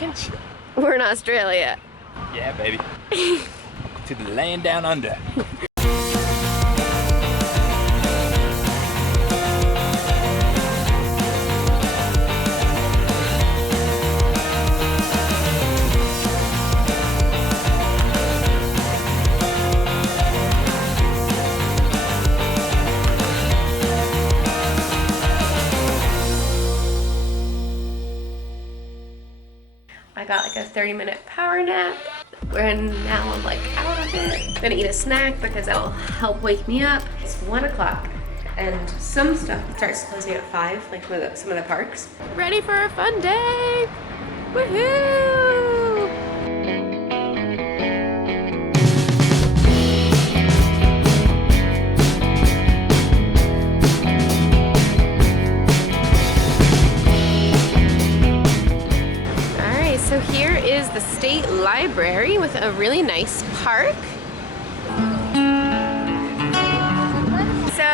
Americans? We're in Australia. Yeah, baby. To the land down under. I got like a 30-minute power nap, and now I'm like out of it. I'm gonna eat a snack because that will help wake me up. It's 1 o'clock, and some stuff starts closing at 5, like some of the parks. Ready for a fun day! Woohoo! So here is the State Library with a really nice park. So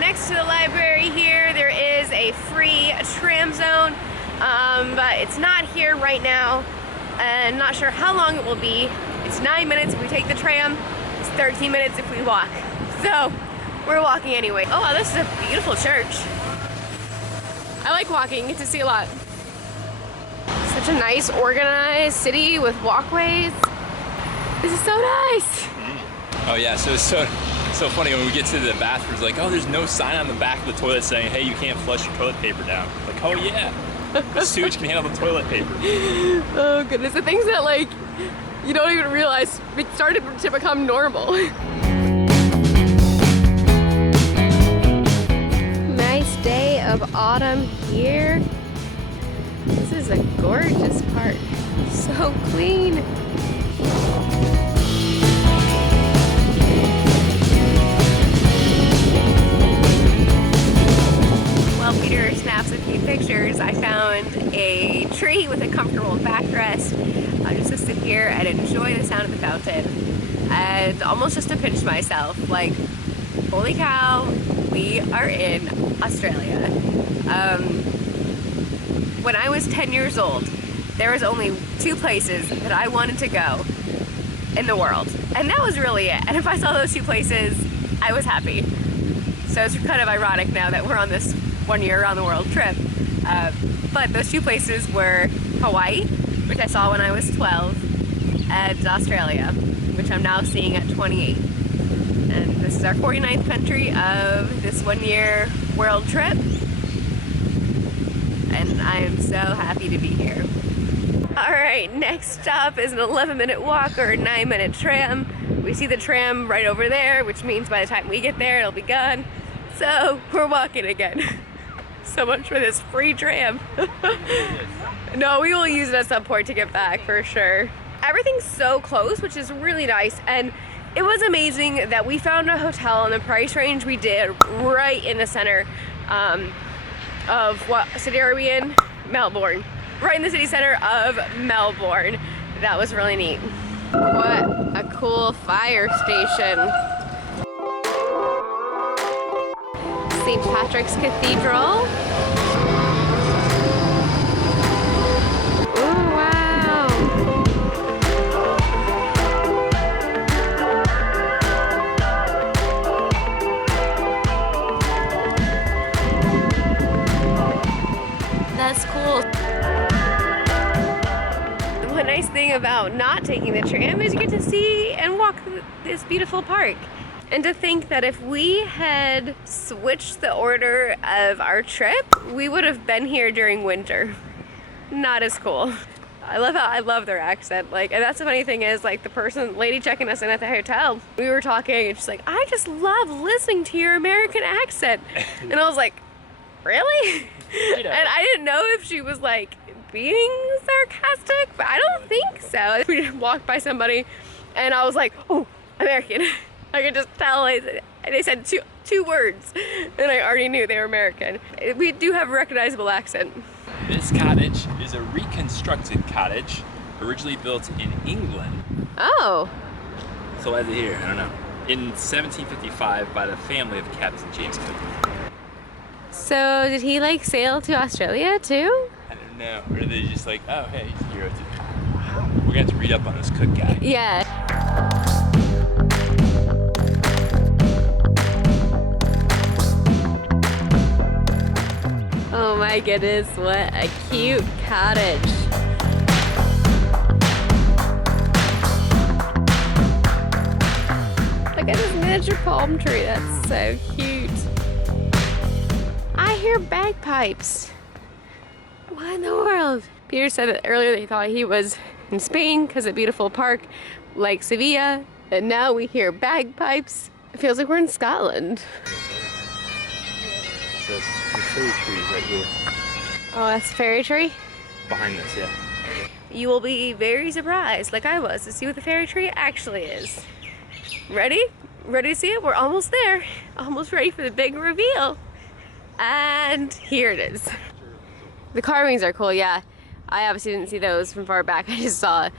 next to the library here, there is a free tram zone, but it's not here right now, and not sure how long it will be. It's 9 minutes if we take the tram, it's 13 minutes if we walk. So we're walking anyway. Oh wow, this is a beautiful church. I like walking, get to see a lot. Such a nice, organized city with walkways. This is so nice. Oh yeah, so it's so funny when we get to the bathrooms, like, oh, there's no sign on the back of the toilet saying, hey, you can't flush your toilet paper down. Like, oh yeah, the sewage can handle the toilet paper. Oh goodness, the things that like, you don't even realize it started to become normal. Nice day of autumn here. This is a gorgeous park. So clean. While Peter snaps a few pictures, I found a tree with a comfortable backrest just to sit here and enjoy the sound of the fountain. And almost just to pinch myself, like, holy cow, we are in Australia. When I was 10 years old, there was only 2 places that I wanted to go in the world. And that was really it. And if I saw those 2 places, I was happy. So it's kind of ironic now that we're on this 1 year around the world trip. But those 2 places were Hawaii, which I saw when I was 12, and Australia, which I'm now seeing at 28. And this is our 49th country of this 1 year world trip. And I am so happy to be here. All right, next stop is an 11-minute walk or a 9-minute tram. We see the tram right over there, which means by the time we get there, it'll be gone. So we're walking again. So much for this free tram. No, we will use it at some point to get back for sure. Everything's so close, which is really nice. And it was amazing that we found a hotel in the price range we did right in the center of what city are we in? Melbourne. Right in the city center of Melbourne. That was really neat. What a cool fire station. St. Patrick's Cathedral. Ooh, wow. That's cool. The nice thing about not taking the tram is you get to see and walk this beautiful park. And to think that if we had switched the order of our trip, we would have been here during winter. Not as cool. I love their accent. Like, and that's the funny thing is, like, the lady checking us in at the hotel, we were talking and she's like, I just love listening to your American accent. And I was like, really? And I didn't know if she was like being sarcastic, but I don't think so. We just walked by somebody and I was like, oh, American. I could just tell. They said two words and I already knew they were American. We do have a recognizable accent. This cottage is a reconstructed cottage, originally built in England. Oh. So why is it here? I don't know. In 1755 by the family of Captain James Cook. So did he like sail to Australia too? I have No, or are they just like, oh, hey, he's a hero too? We're gonna have to read up on this cook guy. Yeah. Oh my goodness, what a cute cottage. Look at this miniature palm tree, that's so cute. I hear bagpipes. What in the world? Peter said that earlier that he thought he was in Spain because of a beautiful park like Sevilla, and now we hear bagpipes. It feels like we're in Scotland. The fairy tree right here. Oh, that's a fairy tree? Behind this, yeah. You will be very surprised, like I was, to see what the fairy tree actually is. Ready? Ready to see it? We're almost there. Almost ready for the big reveal. And here it is. The carvings are cool, yeah. I obviously didn't see those from far back. I just saw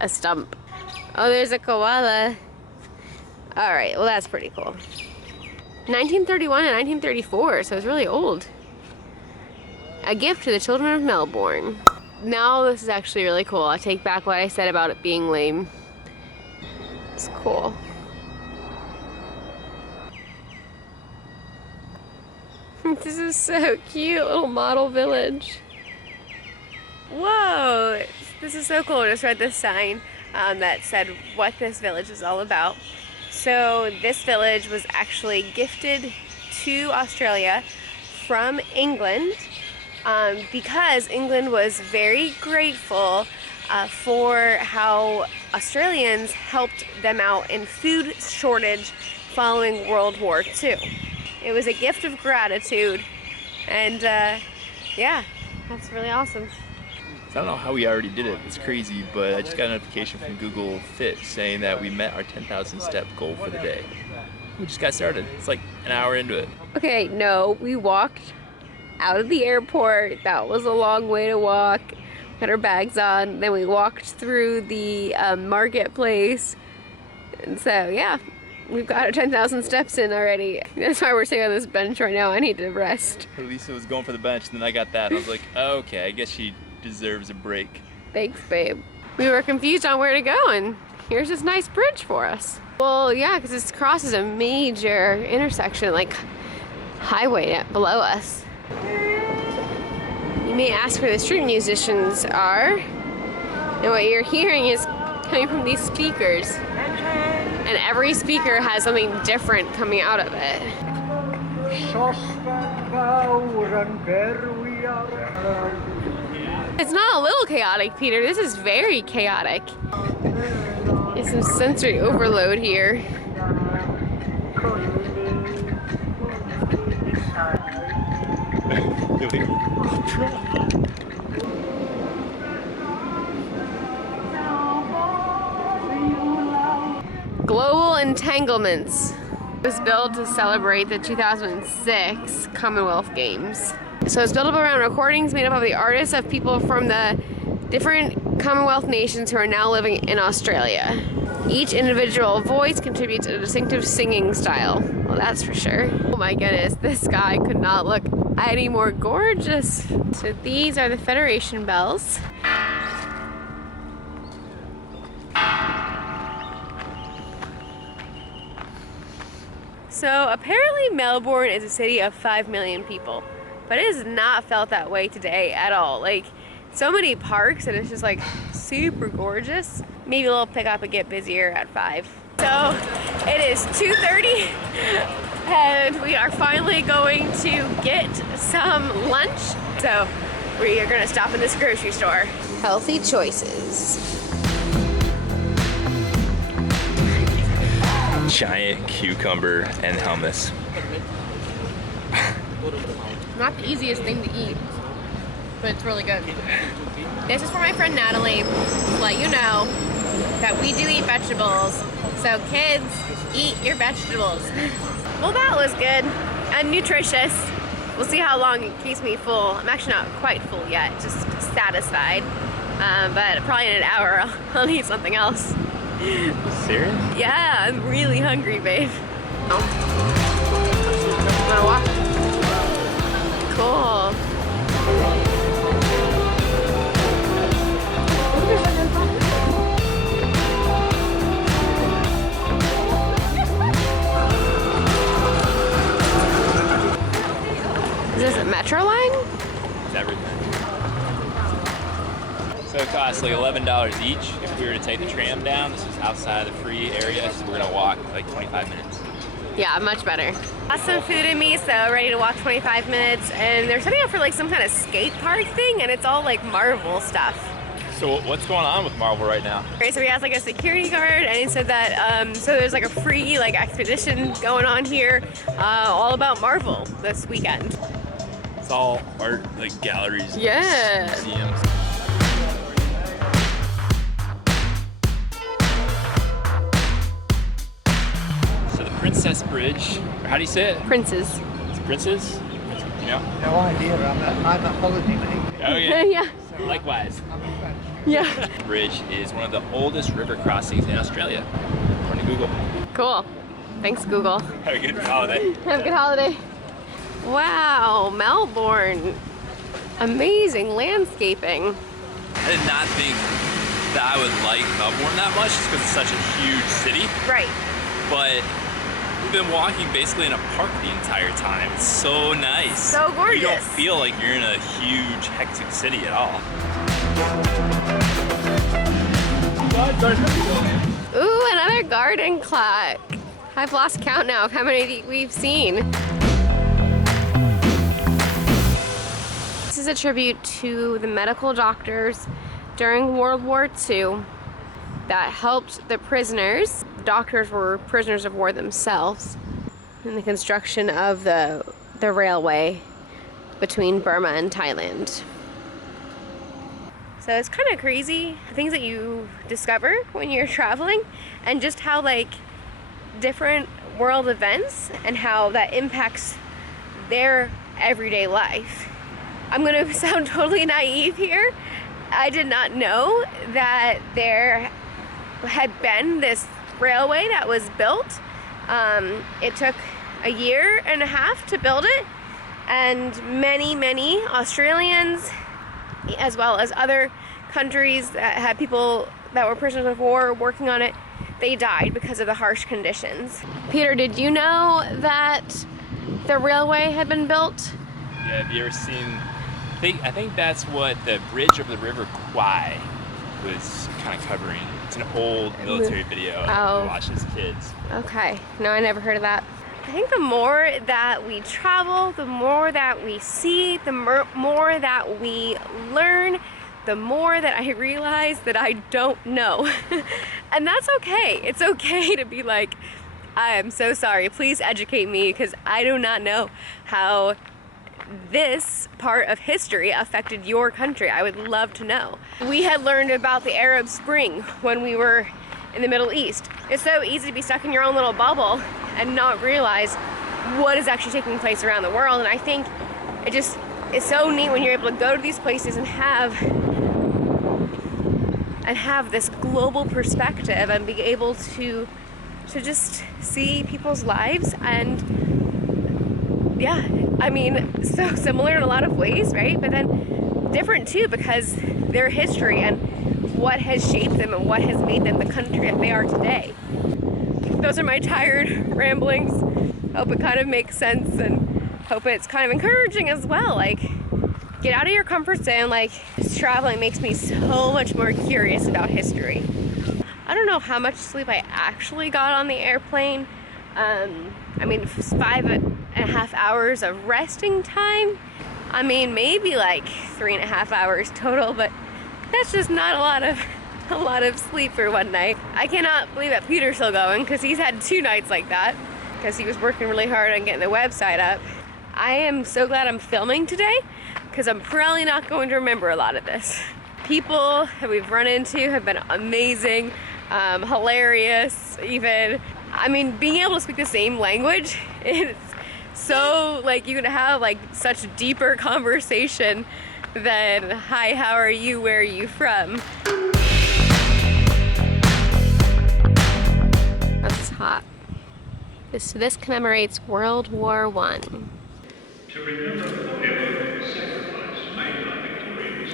a stump. Oh, there's a koala. All right, well that's pretty cool. 1931 and 1934, so it's really old. A gift to the children of Melbourne. Now this is actually really cool. I take back what I said about it being lame. It's cool. This is so cute, little model village. Whoa, this is so cool. I just read this sign that said what this village is all about. So this village was actually gifted to Australia from England because England was very grateful for how Australians helped them out in food shortage following World War II. It was a gift of gratitude, and yeah, that's really awesome. I don't know how we already did it. It's crazy, but I just got a notification from Google Fit saying that we met our 10,000 step goal for the day. We just got started. It's like an hour into it. Okay, no, we walked out of the airport. That was a long way to walk. We had our bags on. Then we walked through the marketplace. And so, yeah, we've got our 10,000 steps in already. That's why we're sitting on this bench right now. I need to rest. Lisa was going for the bench, and then I got that. And I was like, oh, okay, I guess she deserves a break. Thanks, babe. We were confused on where to go, and here's this nice bridge for us. Well, yeah, because this crosses a major intersection, like highway below us. You may ask where the street musicians are, and what you're hearing is coming from these speakers. And every speaker has something different coming out of it. It's not a little chaotic, Peter. This is very chaotic. There's some sensory overload here. Global Entanglements. It was built to celebrate the 2006 Commonwealth Games. So it's built up around recordings made up of the artists of people from the different Commonwealth nations who are now living in Australia. Each individual voice contributes a distinctive singing style. Well, that's for sure. Oh my goodness, this guy could not look any more gorgeous. So these are the Federation bells. So apparently Melbourne is a city of 5 million people. But it has not felt that way today at all. Like, so many parks, and it's just like super gorgeous. Maybe we'll pick up and get busier at 5. So it is 2:30 and we are finally going to get some lunch. So we are gonna stop in this grocery store. Healthy choices. Giant cucumber and hummus. Not the easiest thing to eat, but it's really good. This is for my friend Natalie, to let you know that we do eat vegetables. So kids, eat your vegetables. Well, that was good and nutritious. We'll see how long it keeps me full. I'm actually not quite full yet, just satisfied. But probably in an hour, I'll need something else. Serious? Yeah, I'm really hungry, babe. Wanna walk? Cool. So it costs like $11 each if we were to take the tram down. This is outside of the free area, so we're gonna walk like 25 minutes. Yeah, much better. Got some food in me, so ready to walk 25 minutes. And they're setting up for like some kind of skate park thing, and it's all like Marvel stuff. So what's going on with Marvel right now? Okay, so he has like a security guard, and he said that so there's like a free like expedition going on here, all about Marvel this weekend. It's all art, like galleries, Yeah. museums. So the Princess Bridge, or how do you say it? Princes. It's Princess? You know? No idea, I'm a holiday mate. Okay. Yeah. Likewise. Yeah. The bridge is one of the oldest river crossings in Australia, according to Google. Cool. Thanks, Google. Have a good holiday. Have a good holiday. Wow, Melbourne. Amazing landscaping. I did not think that I would like Melbourne that much just because it's such a huge city. Right. But we've been walking basically in a park the entire time. It's so nice. So gorgeous. You don't feel like you're in a huge, hectic city at all. Ooh, another garden clock. I've lost count now of how many we've seen. This is a tribute to the medical doctors during World War II that helped the prisoners. Doctors were prisoners of war themselves in the construction of the railway between Burma and Thailand. So it's kind of crazy, the things that you discover when you're traveling, and just how like different world events and how that impacts their everyday life. I'm gonna sound totally naive here. I did not know that there had been this railway that was built. It took a year and a half to build it, and many Australians, as well as other countries that had people that were prisoners of war working on it, they died because of the harsh conditions. Peter, did you know that the railway had been built? Yeah, have you ever seen, I think that's what the bridge over the River Kwai was kind of covering. It's an old military video we watched as kids. Okay, no, I never heard of that. I think the more that we travel, the more that we see, the more that we learn, the more that I realize that I don't know. And that's okay. It's okay to be like, I am so sorry, please educate me, because I do not know how this part of history affected your country. I would love to know. We had learned about the Arab Spring when we were in the Middle East. It's so easy to be stuck in your own little bubble and not realize what is actually taking place around the world. And I think it's so neat when you're able to go to these places and have this global perspective and be able to just see people's lives. And yeah, I mean, so similar in a lot of ways, right? But then different too, because their history and what has shaped them and what has made them the country that they are today. Those are my tired ramblings. Hope it kind of makes sense, and hope it's kind of encouraging as well. Like, get out of your comfort zone. Like, traveling makes me so much more curious about history. I don't know how much sleep I actually got on the airplane. I mean, 5.5 hours of resting time. I mean, maybe like 3.5 hours total, but that's just not a lot of sleep for one night. I cannot believe that Peter's still going, because he's had 2 nights like that, because he was working really hard on getting the website up. I am so glad I'm filming today, because I'm probably not going to remember a lot of this. People that we've run into have been amazing, hilarious even. I mean, being able to speak the same language, it's so, like, you can have like such deeper conversation than, hi, how are you, where are you from? That's hot. This commemorates World War I. To remember forever the sacrifice made by Victorians,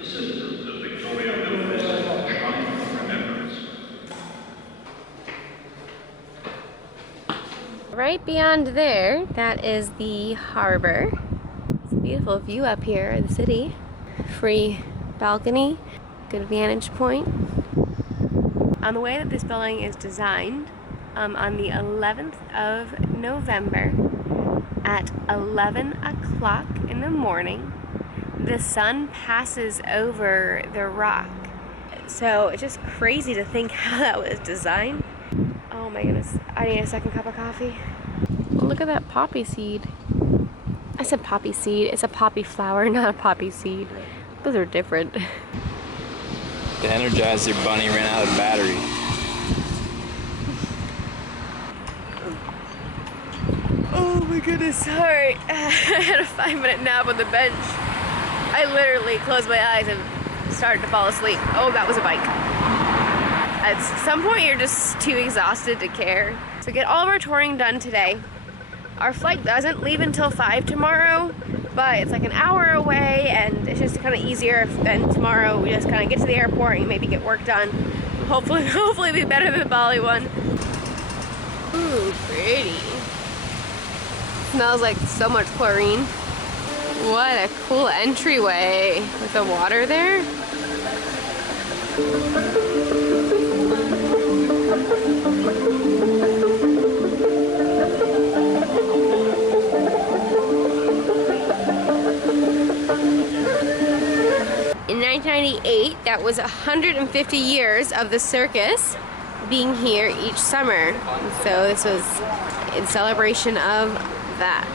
the citizens of Victoria built this shrine of remembrance. Right beyond there, that is the harbor. It's a beautiful view up here of the city. Free balcony, good vantage point. On the way that this building is designed, on the 11th of November at 11 o'clock in the morning, the sun passes over the rock. So it's just crazy to think how that was designed. Oh my goodness, I need a second cup of coffee. Look at that poppy seed. I said poppy seed, it's a poppy flower, not a poppy seed. Those are different. The Energizer bunny ran out of battery. Oh my goodness, sorry. I had a 5-minute nap on the bench. I literally closed my eyes and started to fall asleep. Oh, that was a bike. At some point, you're just too exhausted to care. So get all of our touring done today. Our flight doesn't leave until 5 tomorrow, but it's like an hour away, and it's just kind of easier than tomorrow. We just kind of get to the airport and maybe get work done. Hopefully be better than the Bali one. Ooh, pretty. Smells like so much chlorine. What a cool entryway with the water there. In 1998, that was 150 years of the circus being here each summer. So this was in celebration of that.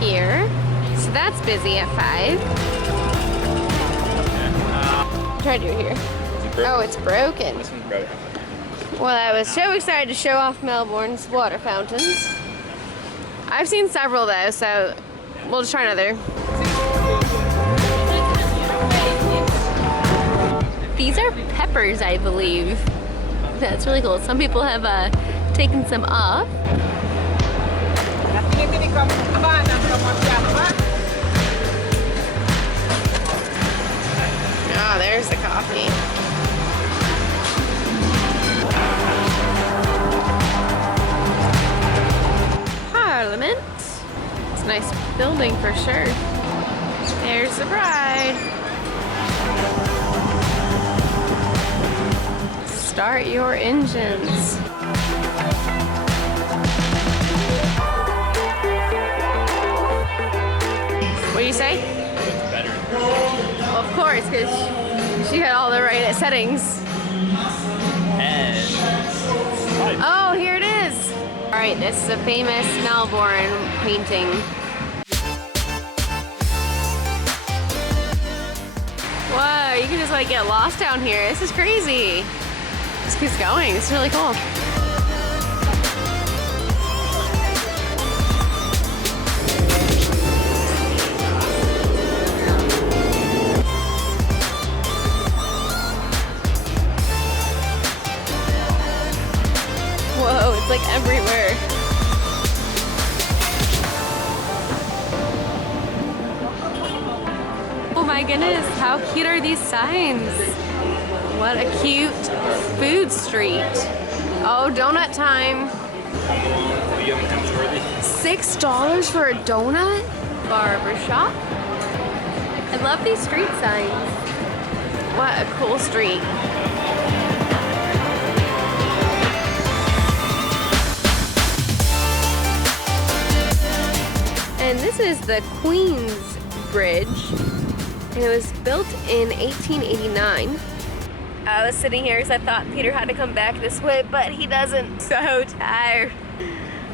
Here. So that's busy at 5. Try to do it here. Oh, it's broken. This one's broken. Well, I was so excited to show off Melbourne's water fountains. I've seen several though, so we'll just try another. These are peppers, I believe. That's really cool. Some people have taken some off. Oh, there's the coffee. Parliament. It's a nice building for sure. There's the bride. Start your engines. What do you say? It's better. Well, of course, because she had all the right settings. And Oh, here it is. All right, this is a famous Melbourne painting. Whoa, you can just like get lost down here. This is crazy. Just keeps going. It's really cool. Whoa, it's like everywhere. Oh my goodness, how cute are these signs? What a cute food street. Oh, donut time. $6 for a donut? Barber shop. I love these street signs. What a cool street. And this is the Queen's Bridge, and it was built in 1889. I was sitting here because I thought Peter had to come back this way, but he doesn't. So tired.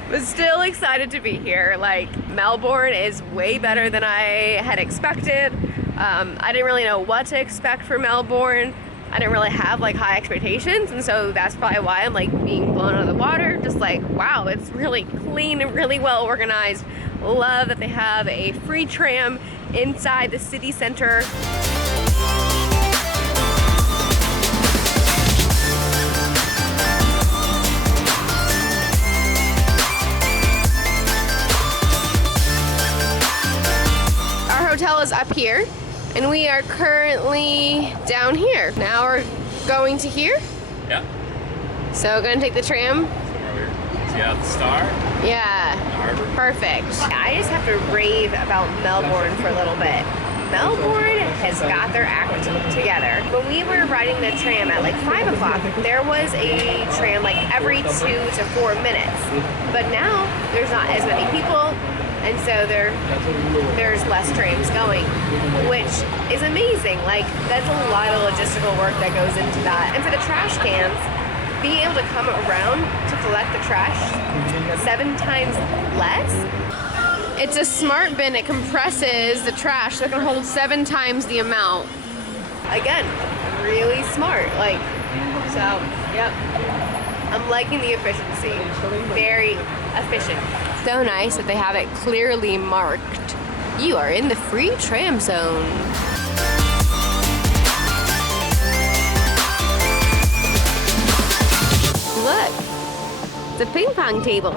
But still excited to be here. Like, Melbourne is way better than I had expected. I didn't really know what to expect for Melbourne. I didn't really have like high expectations, and so that's probably why I'm like being blown out of the water. Just like, wow, it's really clean and really well organized. Love that they have a free tram inside the city center. Our hotel is up here, and we are currently down here. Now we're going to here. Yeah. So gonna take the tram. See out the star. Yeah, perfect. I just have to rave about Melbourne for a little bit. Melbourne has got their act together. When we were riding the tram at like 5 o'clock, there was a tram like every 2 to 4 minutes. But now there's not as many people, and so there's less trams going, which is amazing. Like, that's a lot of logistical work that goes into that. And for the trash cans, being able to come around to collect the trash 7 times less. It's a smart bin. It compresses the trash so it can hold 7 times the amount. Again, really smart. Like, so, yep. I'm liking the efficiency. Very efficient. So nice that they have it clearly marked. You are in the free tram zone. Look, it's a ping pong table.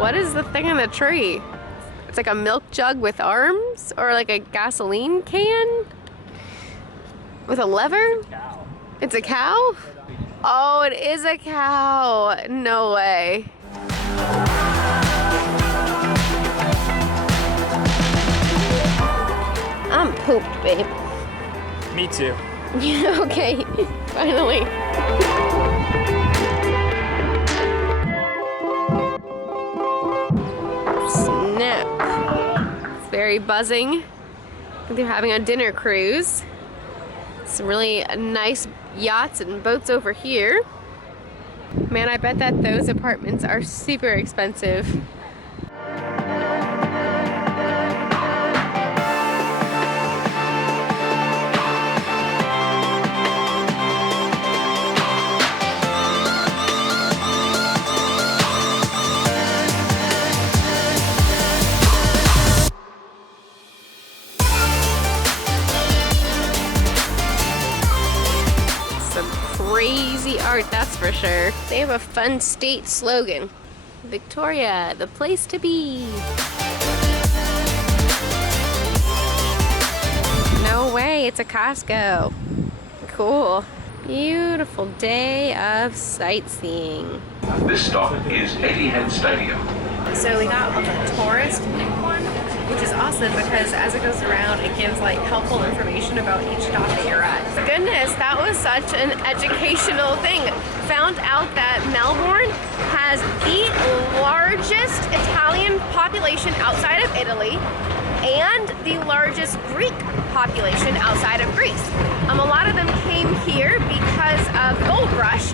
What is the thing in the tree? It's like a milk jug with arms, or like a gasoline can with a lever? Cow. It's a cow? Oh, it is a cow. No way. I'm pooped, babe. Me too. Okay, finally. Snap. It's very buzzing. I think they're having a dinner cruise. Some really nice yachts and boats over here. Man, I bet that those apartments are super expensive. Crazy art, that's for sure. They have a fun state slogan. Victoria, the place to be. No way, it's a Costco. Cool. Beautiful day of sightseeing. This stop is Etihad Stadium. So we got on the tourist one, which is awesome because as it goes around, it gives like helpful information about each stop that you're at. Goodness, that was such an educational thing. Found out that Melbourne has the largest Italian population outside of Italy and the largest Greek population outside of Greece. A lot of them came here because of the gold rush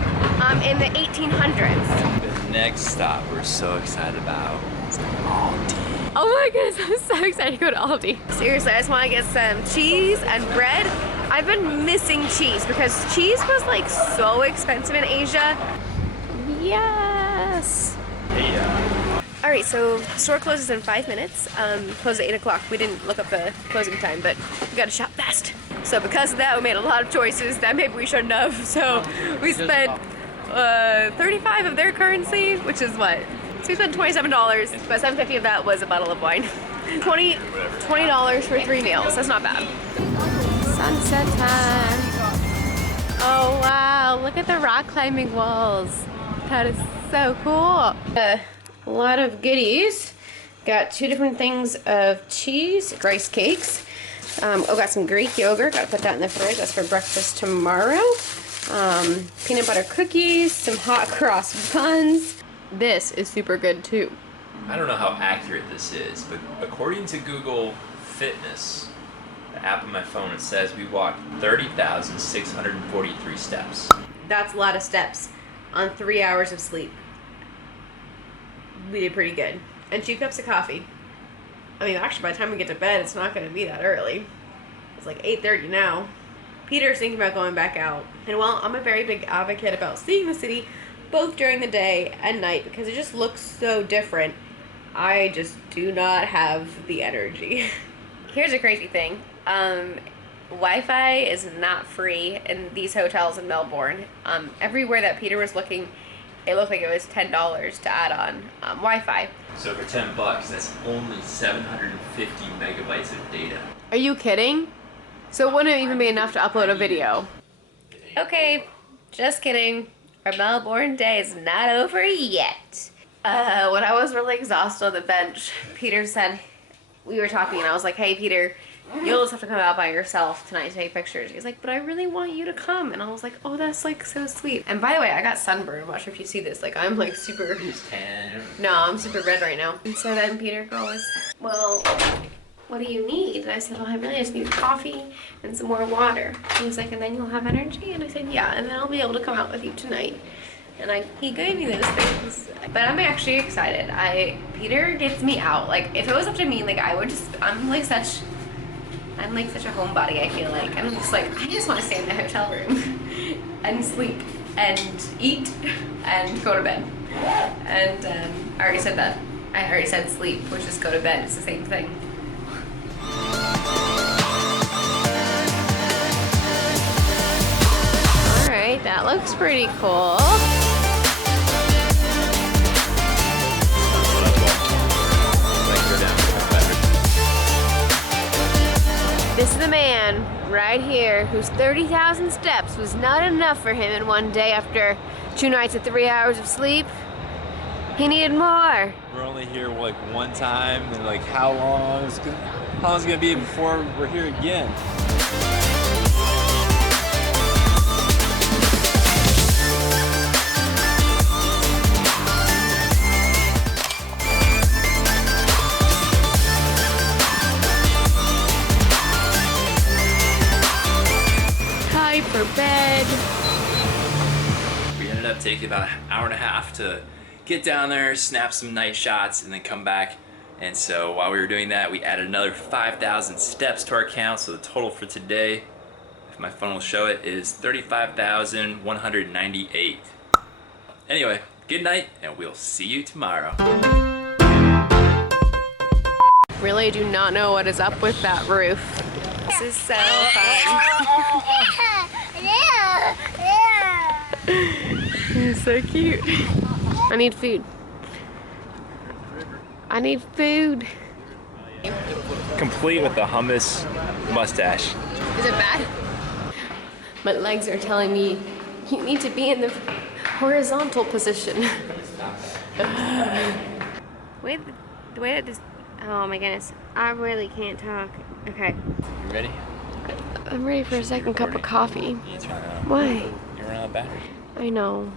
in the 1800s. The next stop we're so excited about is Aldi. Oh my goodness, I'm so excited to go to Aldi. Seriously, I just want to get some cheese and bread. I've been missing cheese because cheese was like so expensive in Asia. Yes. Hey, All right, so the store closes in 5 minutes. Closes at 8 o'clock. We didn't look up the closing time, but we got to shop fast. So because of that, we made a lot of choices that maybe we shouldn't have. So we spent 35 of their currency, which is what? So we spent $27, but $7.50 of that was a bottle of wine. $20 for 3 meals. That's not bad. Sunset time. Oh wow! Look at the rock climbing walls. That is so cool. A lot of goodies. Got 2 different things of cheese, rice cakes. Got some Greek yogurt. Got to put that in the fridge. That's for breakfast tomorrow. Peanut butter cookies, some hot cross buns. This is super good too. I don't know how accurate this is, but according to Google Fitness, the app on my phone, it says we walked 30,643 steps. That's a lot of steps on 3 hours of sleep. We did pretty good. And 2 cups of coffee. I mean, actually, by the time we get to bed, it's not going to be that early. It's like 8:30 now. Peter's thinking about going back out. And while I'm a very big advocate about seeing the city both during the day and night because it just looks so different, I just do not have the energy. Here's a crazy thing. Wi-Fi is not free in these hotels in Melbourne. Everywhere that Peter was looking, it looked like it was $10 to add on Wi-Fi. So for $10, that's only 750 megabytes of data. Are you kidding? So it wouldn't even be enough to upload a video. Okay, Just kidding. Our Melbourne day is not over yet. When I was really exhausted on the bench, Peter said, we were talking and I was like, hey Peter, you'll just have to come out by yourself tonight to take pictures. He's like, but I really want you to come. And I was like, oh, that's like so sweet. And by the way, I got sunburned. I'm not sure if you see this. Like, I'm like super... No, I'm super red right now. And so then Peter goes, well, what do you need? And I said, well, I really just need coffee and some more water. And he's like, and then you'll have energy? And I said, yeah, and then I'll be able to come out with you tonight. And he gave me those things. But I'm actually excited. Peter gets me out. Like, if it was up to me, like, I'm like such a homebody, I feel like. And I'm just like, I just want to stay in the hotel room and sleep and eat and go to bed. And I already said that. I already said sleep, which is go to bed. It's the same thing. All right, that looks pretty cool. This is the man right here whose 30,000 steps was not enough for him in one day after 2 nights of 3 hours of sleep. He needed more. We're only here like one time, and like how long is it gonna be before we're here again? For bed. We ended up taking about an hour and a half to get down there, snap some night shots, and then come back. And so while we were doing that, we added another 5,000 steps to our count. So the total for today, if my phone will show it, is 35,198. Anyway, good night, and we'll see you tomorrow. Really do not know what is up with that roof. This is so fun. He's so cute. I need food. I need food. Complete with the hummus mustache. Is it bad? My legs are telling me you need to be in the horizontal position. The way that this... Oh my goodness. I really can't talk. Okay. You ready? I'm ready for a second cup of coffee. Why? You're running out of battery. I know.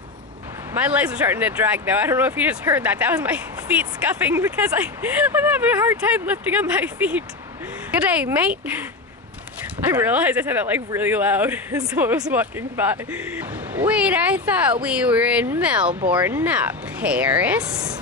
My legs are starting to drag though. I don't know if you just heard that. That was my feet scuffing because I'm having a hard time lifting up my feet. Good day, mate. I realized I said that like really loud as someone was walking by. Wait, I thought we were in Melbourne, not Paris.